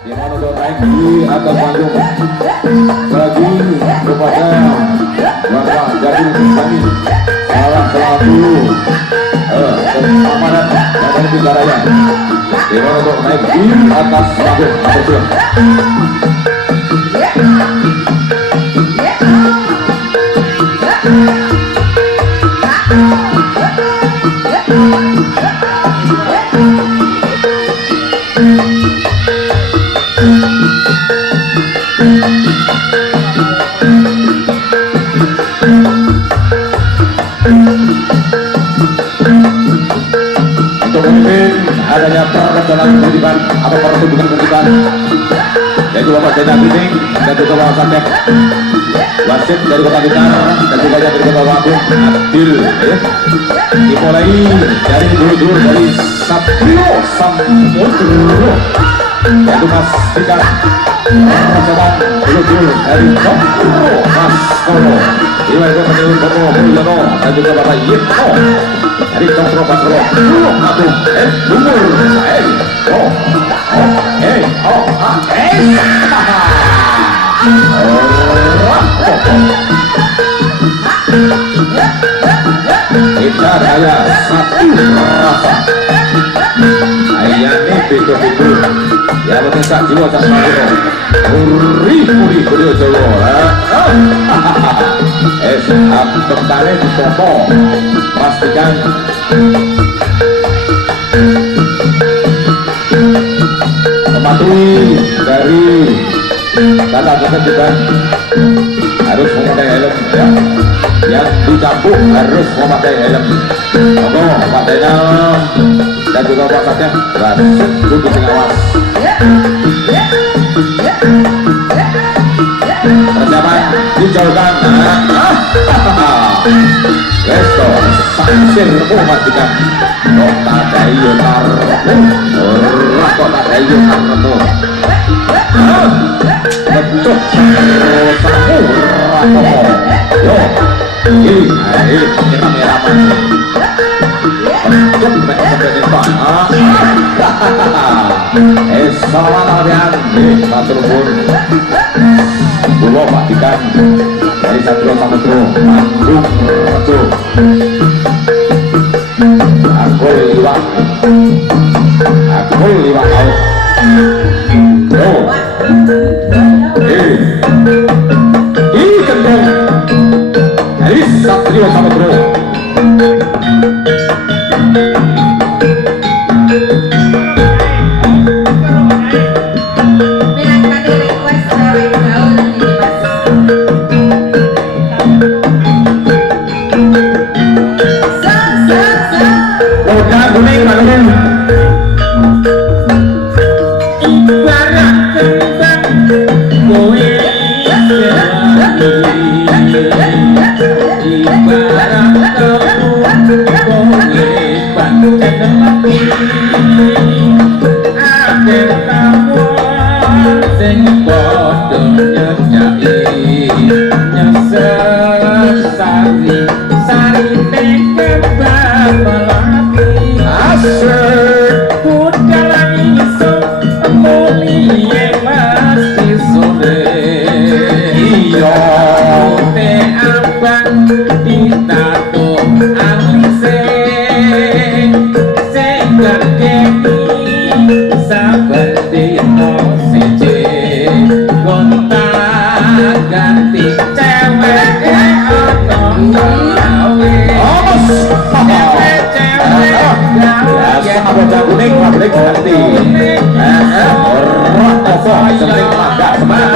Di mana untuk naik di atas panggung bagi kepada Bapak Jadil kami salah selaku keamanan dan bicaranya. Di mana untuk naik di atas panggung betul. Untuk memimpin adanya perencanaan pendidikan atau pertumbuhan pendidikan yaitu Bapak Jenderal Bining dan juga Bapak Santek wasit dari Kota Blitar dan juga dari Kota Lampung Adil dimulai dari dulu dari Satrio Samudro yaitu pastikan perencanaan dulu dari Kopro Baskoro Iwan Komenil Kopro Mulyono dan juga Bapak Yitno dari Kopro Baskoro Agung Lumur kita raya satu rasa ayane bego-bego ya penting sak jiwa sak marino uri beliau Jawa tentangnya disopo pastikan mematuhi dari kata-kata juga harus memakai helm ya. Yang dicampur harus memakai helm. Monggo pakai helm dan juga Pak Satya wasit duduk pengawas. Persiapan dijauhkan. Resto saksir memastikan kota Dayu Tarmo kota Dayu Tarmo bentuk Samu Rapopo yo ini kita meraman bentuk sampai Pak selamat latihan matur nuwun kula pastikan dari Satrio Samudro Bandung Rejo Akul liwat laut kendong dari Satrio Samudro kuning pabrik ganti orang toko sering makan semangat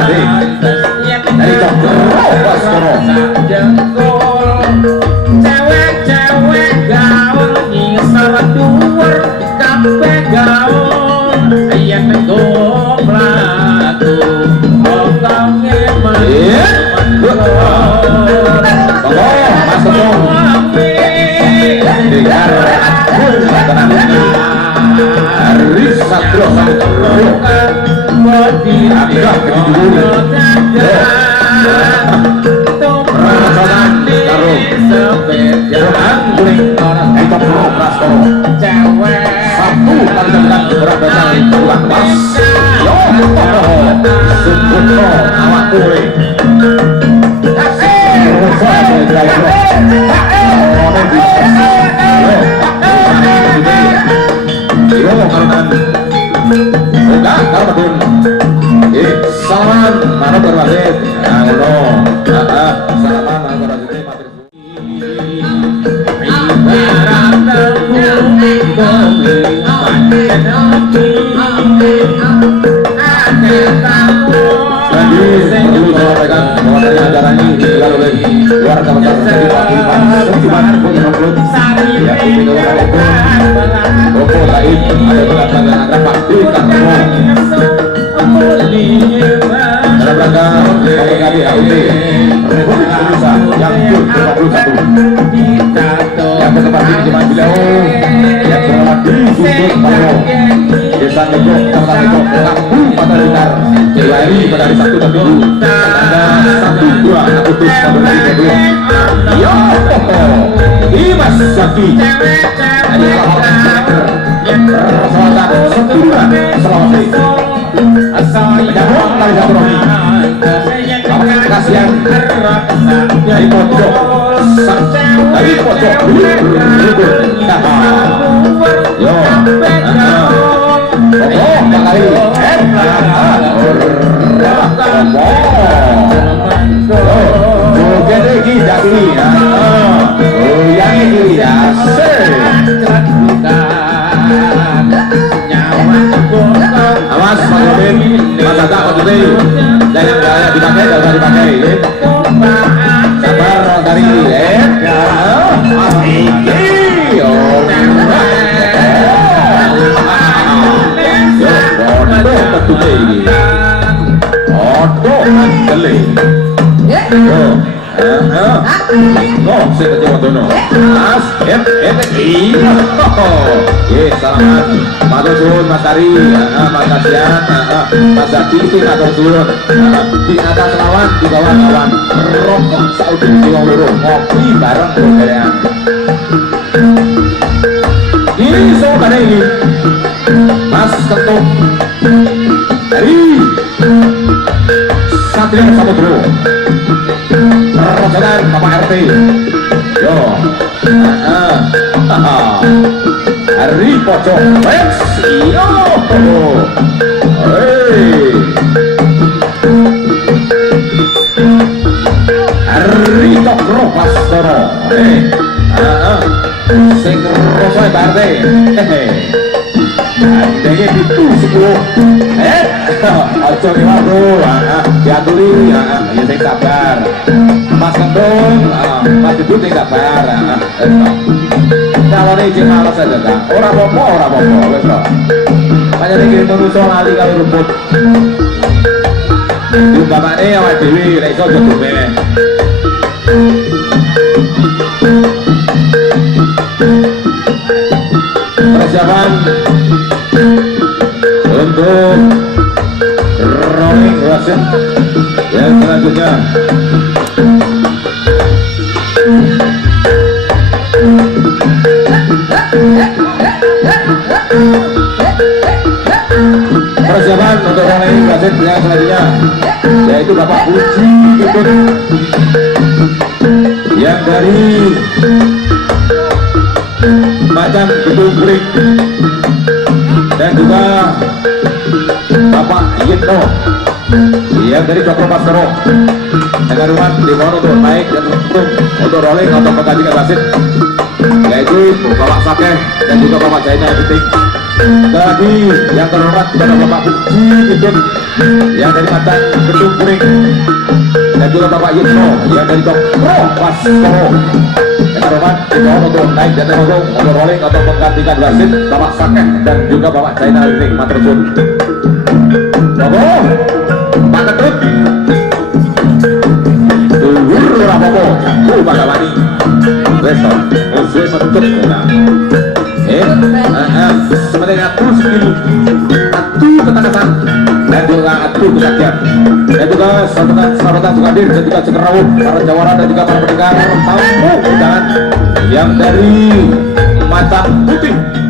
dari Cokro Baskoro cewek gaul ngisar dhuwur kabeh gaul yen goblatu omonge Haris Satrio Samudro agak kedua perasaan karung jalan kuning orang kita pro Baskoro satu kali berat datang pulang mas yo wasit putra awak kure kalau betul salaman mana berwasit salaman mana berwasit dulu saya sampaikan bahwa dari acara ini digelar oleh keluarga besar dari wakil Setiman ya itu Roko Taib ada pengacara Pak Dwi dalam rangka PKB AUT Republik Indonesia yang ke-51 yang bertempat di Jaman Bilau yang bertempat di Sudut Palo Desa Neko, Kecamatan Neko, Kampung Pantai Blitar dilahirkan pada hari Sabtu dan Minggu tanggal 1-2 Agustus tahun 2020. Yo, Dimas Zaki dari Selatan Seturunan Sulawesi. Menyambut tali silaturahmi kasihan dari pojok yo kali gede kita ini yang ini ya awas Pak Robin Mas Agak Pak Tuti dan yang gaya dipakai gak usah dipakai sabar dari saya kecewa dono mas salaman matur suwun Mas Ari Mas Kasian Mas Zaki matur suwun di atas lawan di bawah lawan rokok saudi di wong loro ngopi bareng budaya ini semua ini Mas Ketuk dari Satria Samudro Rosadan Bapak RT yo Hari pojok Rex yo Hari Cokro Pastoro sing rosoe Pak RT Andenge itu 10 ojo liwat bro diaturi ya sing sabar Mas Kentung Mas Ibu sing sabar kalau ini izin malas aja kan ora apa-apa wes bro banyak yang kirim manusia lali kalau rumput di bapaknya awal dewi reso jodohnya persiapan untuk rolling wasit yang selanjutnya persiapan untuk rolling wasit yang selanjutnya yaitu Bapak Uji Ikut yang dari Macan Gedung Kering dan juga Bapak Yitno yang dari Cokro Pastoro dengan rumah dimohon untuk naik dan untuk rolling atau menggantikan wasit yaitu Bapak Sakeh dan juga Bapak Jaina Editing. Tadi yang terhormat kepada Bapak Uji Ikut yang dari Macan Gedung Kering dan juga Bapak Yitno yang dari Cokro Pastoro dengan hormat dimohon untuk naik dan untuk rolling atau menggantikan wasit Bapak Sakeh dan juga Bapak Jaina Editing. Matur suwun. Pak Ketut Tuhur Rapopo Pak Gawani Resto Musuh Petut sebenarnya atu sekilu atu ketangkasan dan juga atu kesakian dan juga sahabat Sukadir dan juga Cekerawut para jawara dan juga para pendengar tamu undangan yang dari Macang Putih